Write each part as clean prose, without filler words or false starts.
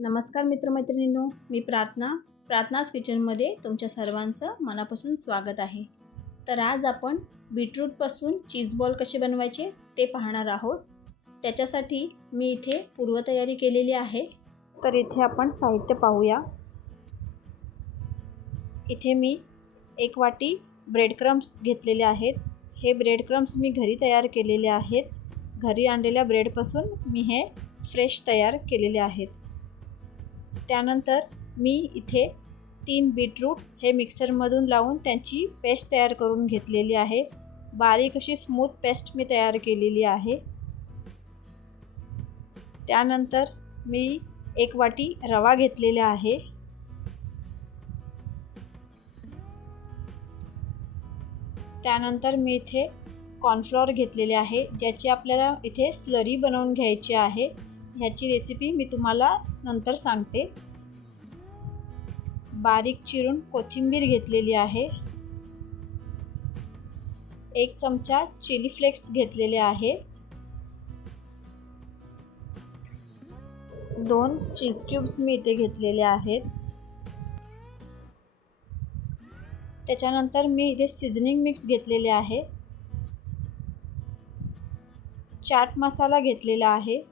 नमस्कार मित्रमैत्रिणींनो, मी प्रार्थनास किचनमध्ये तुमच्या सर्वांचं मनापासून स्वागत आहे। तर आज आपण बीटरूटपासून चीज बॉल कसे बनवायचे ते पाहणार आहोत। त्याच्यासाठी मी इथे पूर्वतयारी केलेली आहे। तर इथे आपण साहित्य पाहूया। इथे मी 1 वाटी ब्रेड क्रम्स घेतलेले आहेत। हे ब्रेड क्रम्स मी घरी तयार केलेले आहेत। घरी आणलेल्या ब्रेडपासून मी हे फ्रेश तयार केलेले आहेत। त्यानंतर मी इथे 3 बीटरूट हे मिक्सरमधून लावून त्यांची पेस्ट तयार करून घेतलेली आहे। बारीक अशी स्मूथ पेस्ट मी तयार केलेली आहे। त्यानंतर मी 1 वाटी रवा घेतलेला आहे। त्यानंतर मी इथे कॉर्नफ्लोअर घेतलेले आहे, ज्याची आपल्याला इथे स्लरी बनवून घ्यायची आहे। ह्याची रेसिपी मी तुम्हाला नंतर सांगते। बारीक चिरून कोथिंबीर घेतलेली आहे। 1 चमचा चिली फ्लेक्स घेतलेले आहे। 2 चीज क्यूब्स मी इथे घेतलेले आहेत। त्याच्यानंतर मी इथे सीझनिंग मिक्स घेतलेले आहे। चाट मसाला घेतलेला आहे।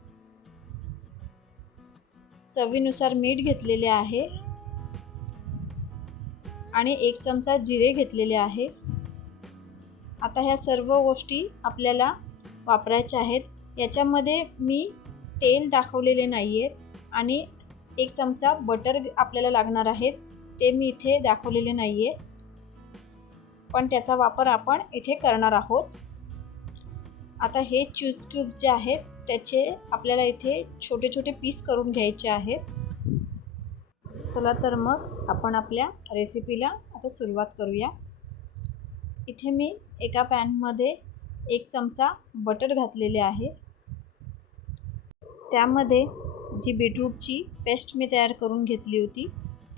चवीनुसार मीठ घेतलेले आहे आणि 1 चमचा जिरे घेतलेले आहे। आता ह्या सर्व गोष्टी आपल्याला वापरायच्या आहेत। याच्यामध्ये मी तेल दाखवलेले नाही आहे आणि 1 चमचा बटर आपल्याला लागणार आहे, ते मी इथे दाखवलेले नाही आहे, पण त्याचा वापर आपण इथे करणार आहोत। आता हे चीज क्यूब्स जे आहेत त्याचे आपल्याला इथे छोटे छोटे पीस करून घ्यायचे आहेत। चला तर मग आपण आपल्या रेसिपीला आता सुरुवात करूया। इथे मी एका पॅनमध्ये 1 चमचा बटर घातलेले आहे। त्यामध्ये जी बीटरूटची पेस्ट मी तयार करून घेतली होती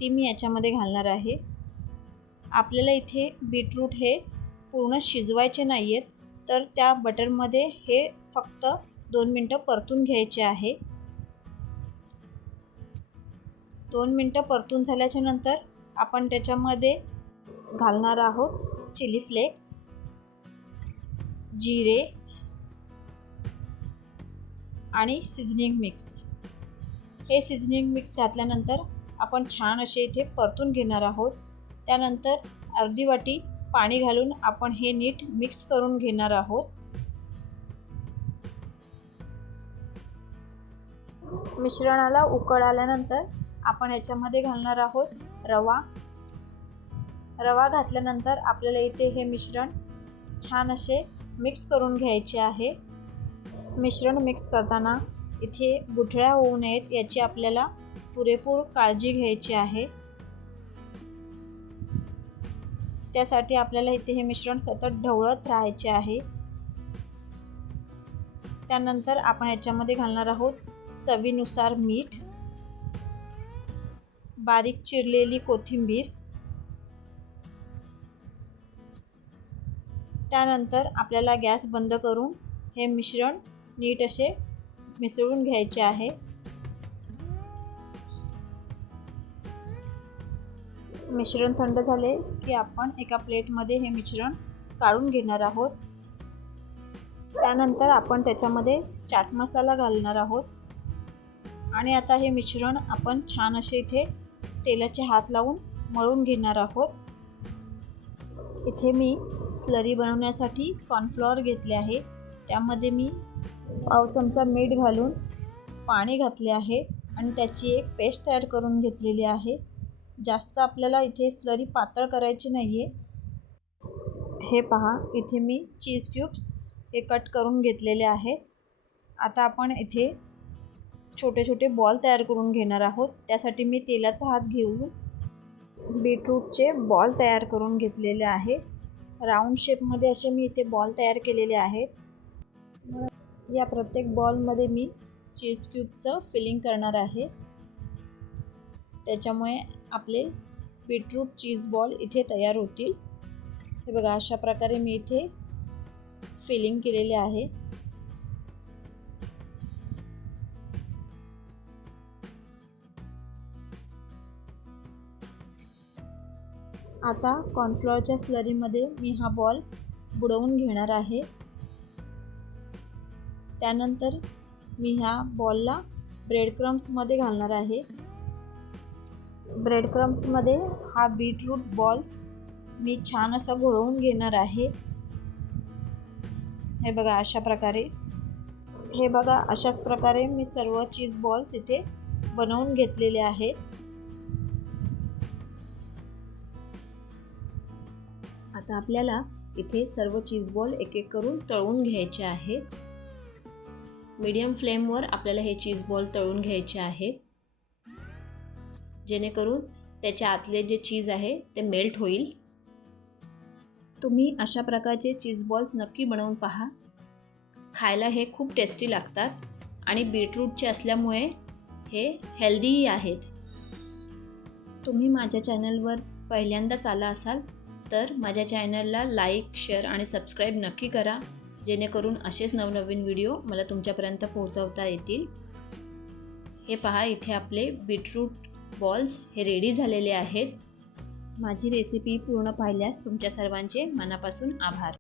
ती मी याच्यामध्ये घालणार आहे। आपल्याला इथे बीटरूट हे पूर्ण शिजवायचे नाही आहेत, तर त्या बटरमध्ये हे फक्त 2 मिनटं परतून घ्यायचे आहे। 2 मिनटं परतून झाल्याच्या नंतर आपण त्याच्यामध्ये घालणार आहोत चिली फ्लेक्स, जिरे आणि सीझनिंग मिक्स। हे सीझनिंग मिक्स घातल्यानंतर आपण छान असे इथे परतून घेणार आहोत। त्यानंतर अर्धी वाटी पाणी घालून आपण हे नीट मिक्स करून घेणार आहोत। मिश्रणाला उकळ आल्यानंतर आपण याच्यामध्ये घालणार आहोत रवा। रवा घातल्यानंतर आपल्याला इथे हे मिश्रण छान असे मिक्स करून घ्यायचे आहे। मिश्रण मिक्स करताना इथे गुठळ्या होऊ नयेत याची आपल्याला पुरेपूर काळजी घ्यायची आहे। त्यासाठी आपल्याला इथे हे मिश्रण सतत ढवळत राहायचे आहे। त्यानंतर आपण याच्यामध्ये घालणार आहोत चवीनुसार मीठ, बारीक चिरलेली कोथिंबीर। त्यानंतर आपल्याला गॅस बंद करून हे मिश्रण नीट असे मिसळून घ्यायचे आहे। मिश्रण थंड झाले की आपण एका प्लेटमध्ये हे मिश्रण काढून घेणार आहोत। त्यानंतर आपण त्याच्यामध्ये चाट मसाला घालणार आहोत आणि आता हे मिश्रण आपण छान असे इथे तेलाचे हात लावून मळून घेणार आहोत। इथे मी स्लरी बनवण्यासाठी कॉर्नफ्लोअर घेतले आहे। त्यामध्ये मी पाव चमचा मीठ घालून पाणी घातले आहे आणि त्याची एक पेस्ट तयार करून घेतलेली आहे। जास्त आपल्याला इथे स्लरी पातळ करायची नाही आहे। हे पहा, इथे मी चीज क्यूब्स हे कट करून घेतलेले आहेत। आता आपण इथे छोटे छोटे बॉल तयार करून घेणार आहोत। त्यासाठी मी तेलाचा हात घेऊन बीटरूटचे बॉल तयार करून घेतलेले आहे। राऊंड शेपमध्ये असे मी इथे बॉल तयार केलेले आहेत। या प्रत्येक बॉलमध्ये मी चीज क्यूबचं फिलिंग करणार आहे। त्याच्यामुळे आपले बीटरूट चीज बॉल इथे तयार होतील। हे बघा, अशा प्रकारे मी इथे फिलिंग केलेले आहे। आता कॉर्नफ्लॉवरच्या स्लरीमध्ये मी हा बॉल बुडवून घेणार आहे. त्यानंतर मी ह्या बॉलला ब्रेड क्रम्समध्ये घालणार आहे. ब्रेड क्रम्समध्ये हा बीटरूट बॉल्स मी छान असा घोळवून घेणार आहे. हे बघा अशाच प्रकारे मी सर्व चीज बॉल्स इथे बनवून घेतलेले आहेत. आता आपल्याला इथे सर्व चीज बॉल एक एक करून तळून घ्यायचे आहेत. मीडियम फ्लेमवर आपल्याला हे चीज बॉल तळून घ्यायचे आहेत, जेणेकरून त्याच्या आतले जे चीज आहे ते मेल्ट होईल. तुम्ही अशा प्रकारचे चीज बॉल्स नक्की बनवून पहा. खायला हे खूप टेस्टी लागतात आणि बीटरूटचे असल्यामुळे हे हेल्दीही आहेत. तुम्ही माझ्या चॅनलवर पहिल्यांदाच आला असाल तर माझ्या चॅनलला लाईक, शेअर आणि सबस्क्राईब नक्की करा, जेणेकरून असेच नवनवीन व्हिडिओ मला तुमच्यापर्यंत पोहोचवता येतील. हे पहा, इथे आपले बीटरूट बॉल्स हे रेडी झालेले आहेत. माझी रेसिपी पूर्ण पाहिल्यास तुमच्या सर्वांचे मनापासून आभार.